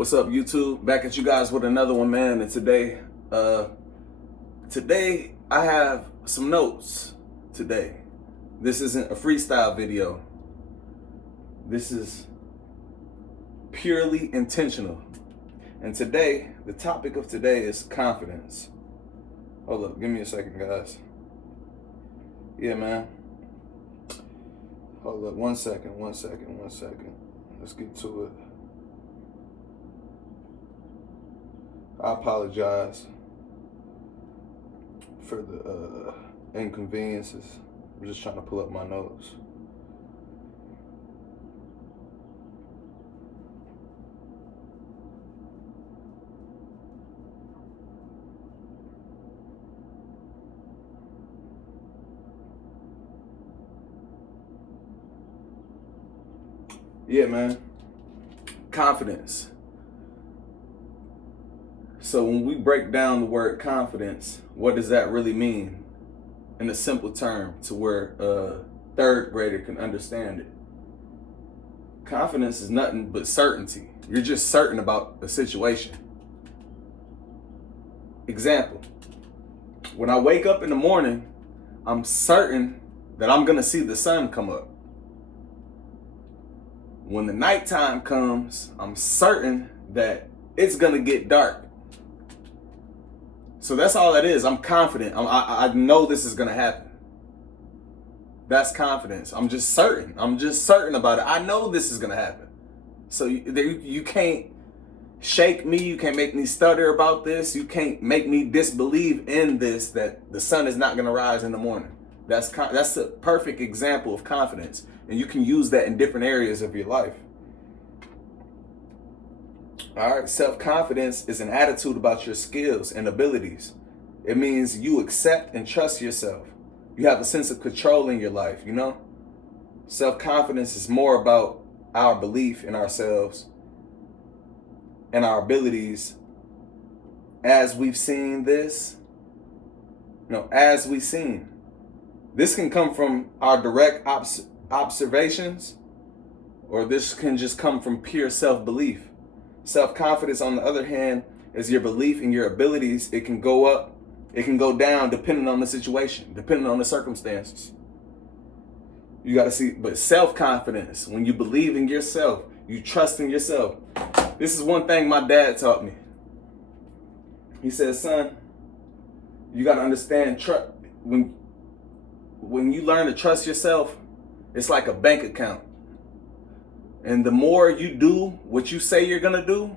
What's up, YouTube? Back at you guys with another one, man. And today I have some notes. Today, this isn't a freestyle video. This is purely intentional. And today, the topic of today is confidence. Hold up, give me a second, guys. Yeah, man. Hold up, one second. Let's get to it. I apologize for the inconveniences. I'm just trying to pull up my notes. Yeah, man. Confidence. So when we break down the word confidence, what does that really mean in a simple term to where a third grader can understand it? Confidence is nothing but certainty. You're just certain about a situation. Example, when I wake up in the morning, I'm certain that I'm gonna see the sun come up. When the nighttime comes, I'm certain that it's gonna get dark. So that's all that is. I'm confident. I know this is gonna happen. That's confidence. I'm just certain. I'm just certain about it. I know this is gonna happen. So you can't shake me. You can't make me stutter about this. You can't make me disbelieve in this, that the sun is not gonna rise in the morning. That's a perfect example of confidence. And you can use that in different areas of your life. All right, self-confidence is an attitude about your skills and abilities. It means you accept and trust yourself. You have a sense of control in your life, you know? Self-confidence is more about our belief in ourselves and our abilities as we've seen this. As we've seen. This can come from our direct observations, or this can just come from pure self-belief. Self-confidence, on the other hand, is your belief in your abilities. It can go up, it can go down depending on the situation, depending on the circumstances. You got to see, but self-confidence, when you believe in yourself, you trust in yourself. This is one thing my dad taught me. He said, son, you got to understand, when you learn to trust yourself, it's like a bank account. And the more you do what you say you're going to do,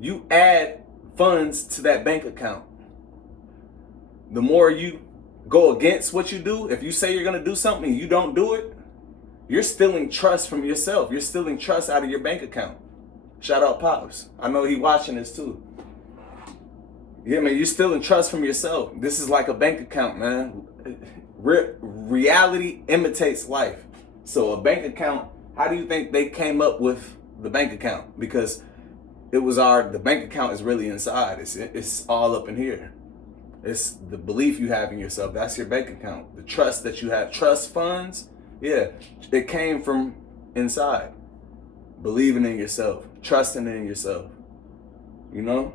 you add funds to that bank account. The more you go against what you do, if you say you're going to do something and you don't do it, you're stealing trust from yourself. You're stealing trust out of your bank account. Shout out Pops. I know he watching this too. Yeah, man, you're stealing trust from yourself. This is like a bank account, man. Reality imitates life. So a bank account, how do you think they came up with the bank account? Because the bank account is really inside. It's all up in here. It's the belief you have in yourself. That's your bank account. The trust that you have, trust funds. Yeah, it came from inside. Believing in yourself, trusting in yourself. You know?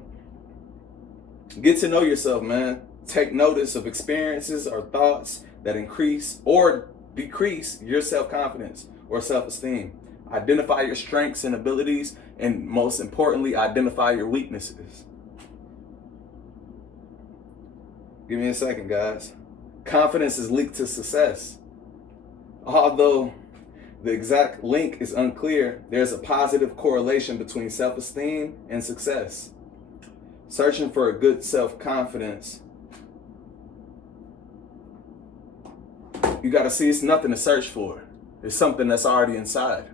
Get to know yourself, man. Take notice of experiences or thoughts that increase or decrease your self-confidence or self-esteem. Identify your strengths and abilities, and most importantly, identify your weaknesses. Give me a second, guys. Confidence is linked to success. Although the exact link is unclear, there's a positive correlation between self-esteem and success. Searching for a good self-confidence, you got to see it's nothing to search for. It's something that's already inside.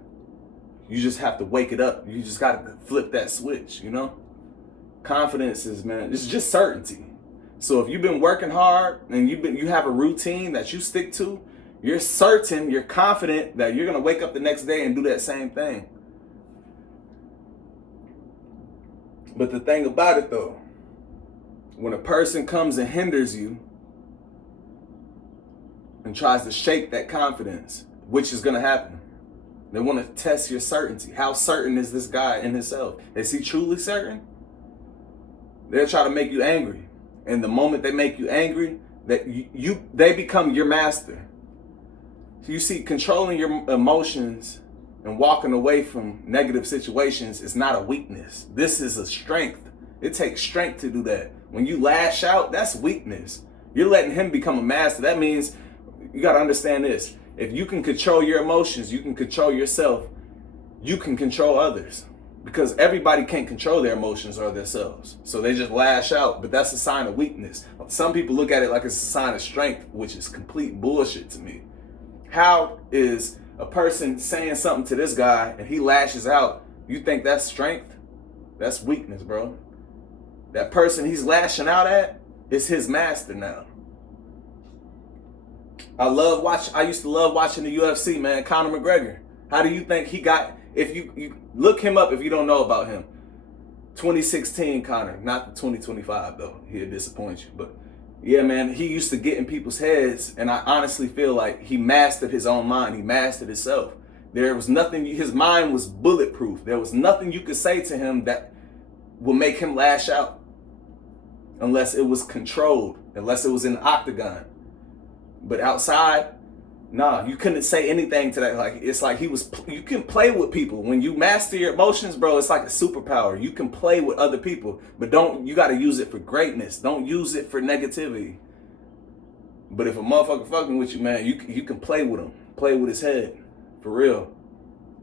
You just have to wake it up. You just got to flip that switch, you know? Confidence is, man, it's just certainty. So if you've been working hard and you have a routine that you stick to, you're certain, you're confident that you're going to wake up the next day and do that same thing. But the thing about it though, when a person comes and hinders you and tries to shake that confidence, which is going to happen, They want to test your certainty. How certain is this guy in himself? Is he truly certain? They'll try to make you angry. And the moment they make you angry, that they become your master. So you see, controlling your emotions and walking away from negative situations is not a weakness. This is a strength. It takes strength to do that. When you lash out, that's weakness. You're letting him become a master. That means you got to understand this. If you can control your emotions, you can control yourself, you can control others. Because everybody can't control their emotions or themselves. So they just lash out, but that's a sign of weakness. Some people look at it like it's a sign of strength, which is complete bullshit to me. How is a person saying something to this guy and he lashes out? You think that's strength? That's weakness, bro. That person he's lashing out at is his master now. I used to love watching the UFC, man. Conor McGregor. How do you think he got? If you look him up if you don't know about him. 2016 Conor, not the 2025 though. He'll disappoint you. But yeah, man, he used to get in people's heads, and I honestly feel like he mastered his own mind. He mastered himself. There was nothing, his mind was bulletproof. There was nothing you could say to him that will make him lash out unless it was controlled, unless it was in the octagon. But outside, nah, you couldn't say anything to that. Like, it's like you can play with people. When you master your emotions, bro, it's like a superpower. You can play with other people, but you got to use it for greatness. Don't use it for negativity. But if a motherfucker fucking with you, man, you can play with him. Play with his head, for real.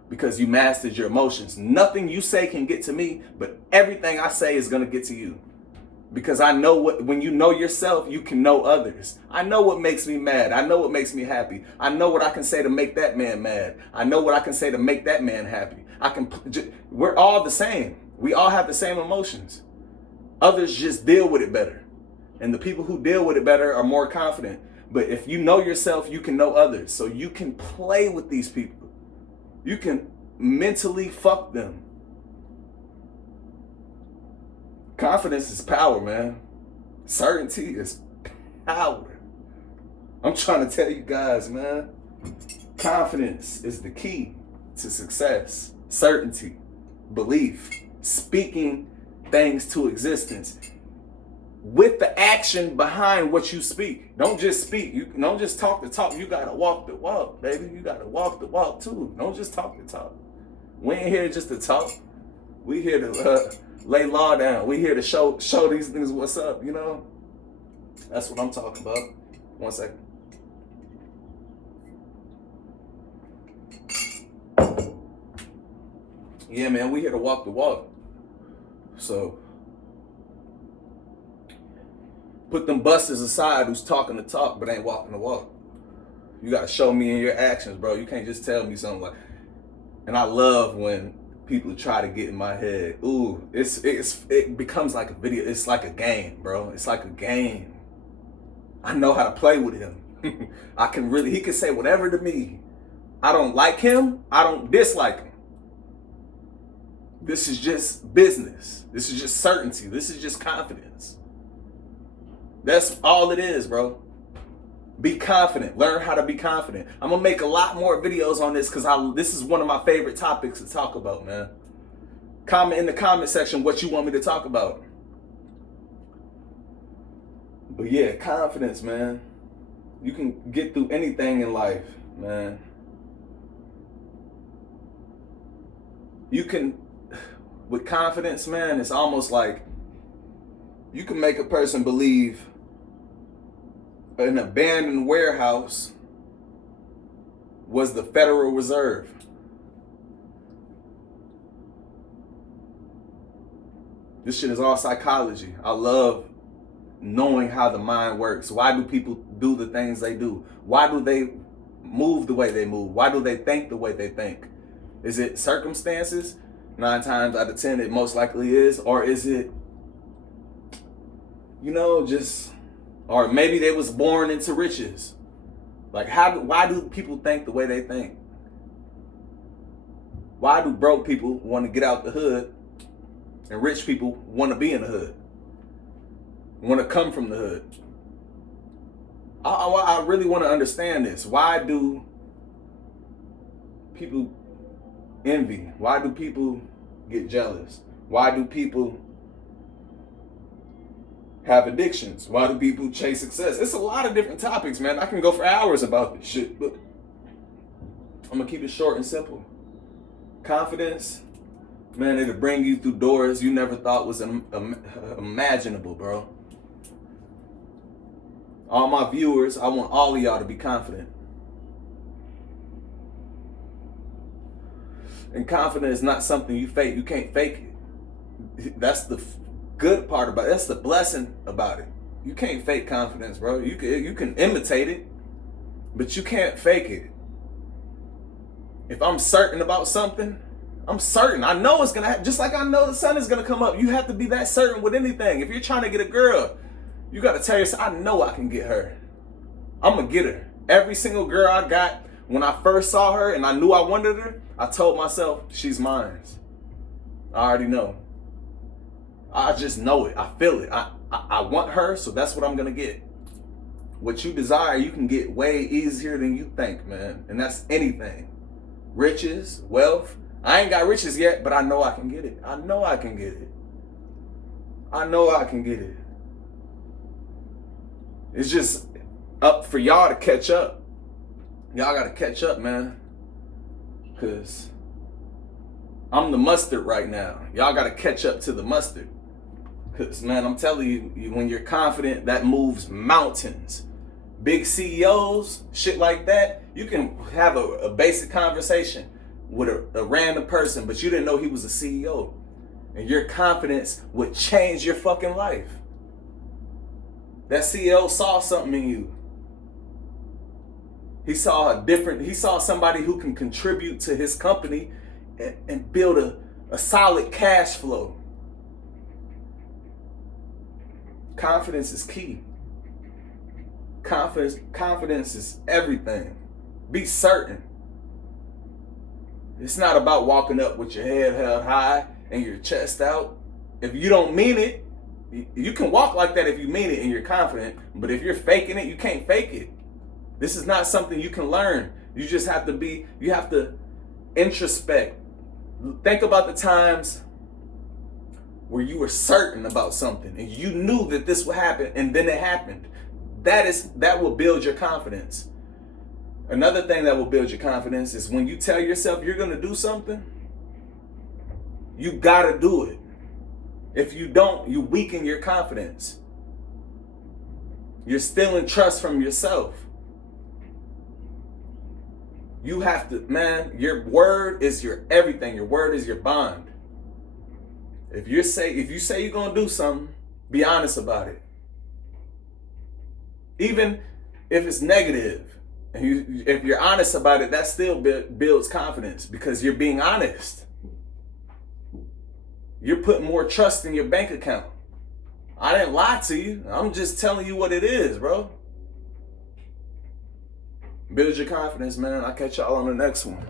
Because you mastered your emotions. Nothing you say can get to me, but everything I say is going to get to you. Because I know when you know yourself, you can know others. I know what makes me mad. I know what makes me happy. I know what I can say to make that man mad. I know what I can say to make that man happy. We're all the same. We all have the same emotions. Others just deal with it better. And the people who deal with it better are more confident. But if you know yourself, you can know others. So you can play with these people. You can mentally fuck them. Confidence is power, man. Certainty is power. I'm trying to tell you guys, man. Confidence is the key to success. Certainty, belief, speaking things to existence with the action behind what you speak. Don't just speak. You don't just talk the talk. You gotta walk the walk, baby. You gotta walk the walk too. Don't just talk the talk. We ain't here just to talk. We here to lay law down. We here to show these things what's up, you know? That's what I'm talking about. 1 second. Yeah, man, we here to walk the walk. So put them busters aside who's talking the talk but ain't walking the walk. You gotta show me in your actions, bro. You can't just tell me something like. And I love when people try to get in my head. Ooh, it becomes like a video. It's like a game, bro. It's like a game. I know how to play with him. He can say whatever to me. I don't like him. I don't dislike him. This is just business. This is just certainty. This is just confidence. That's all it is, bro. Be confident. Learn how to be confident. I'm going to make a lot more videos on this because this is one of my favorite topics to talk about, man. Comment in the comment section what you want me to talk about. But yeah, confidence, man. You can get through anything in life, man. You can, with confidence, man, it's almost like you can make a person believe an abandoned warehouse was the Federal Reserve. This shit is all psychology. I love knowing how the mind works. Why do people do the things they do? Why do they move the way they move? Why do they think the way they think? Is it circumstances? 9 times out of 10 it most likely is. Or is it, just... Or maybe they was born into riches. Like, why do people think the way they think? Why do broke people want to get out the hood and rich people want to be in the hood? Want to come from the hood? I really want to understand this. Why do people envy? Why do people get jealous? Why do people have addictions? Why do people chase success? It's a lot of different topics, man. I can go for hours about this shit, but I'm gonna keep it short and simple. Confidence, man, it'll bring you through doors you never thought was imaginable, bro. All my viewers, I want all of y'all to be confident. And confidence is not something you fake. You can't fake it. That's the good part about it. That's the blessing about it. You can't fake confidence, bro. You can imitate it, but you can't fake it. If I'm certain about something, I'm certain. I know it's gonna happen. Just like I know the sun is gonna come up. You have to be that certain with anything. If you're trying to get a girl, you gotta tell yourself, I know I can get her. I'm gonna get her. Every single girl I got, when I first saw her and I knew I wanted her, I told myself, she's mine. I already know. I just know it. I feel it. I want her, so that's what I'm gonna get. What you desire, you can get way easier than you think, man. And that's anything. Riches, wealth. I ain't got riches yet, but I know I can get it. I know I can get it. I know I can get it. It's just up for y'all to catch up. Y'all gotta catch up, man. Cause I'm the mustard right now. Y'all gotta catch up to the mustard. Cause man, I'm telling you, when you're confident, that moves mountains. Big CEOs, shit like that, you can have a basic conversation with a random person, but you didn't know he was a CEO. And your confidence would change your fucking life. That CEO saw something in you. He saw somebody who can contribute to his company and build a solid cash flow. Confidence is key. Confidence is everything. Be certain. It's not about walking up with your head held high and your chest out. If you don't mean it, you can walk like that if you mean it and you're confident. But if you're faking it, you can't fake it. This is not something you can learn. You just have to introspect. Think about the times where you were certain about something and you knew that this would happen and then it happened. That will build your confidence. Another thing that will build your confidence is when you tell yourself you're going to do something, you got to do it. If you don't, you weaken your confidence. You're stealing trust from yourself. You have to, man, your word is your everything. Your word is your bond. If you say you're going to do something, be honest about it. Even if it's negative, and if you're honest about it, that still builds confidence because you're being honest. You're putting more trust in your bank account. I didn't lie to you. I'm just telling you what it is, bro. Build your confidence, man. I'll catch y'all on the next one.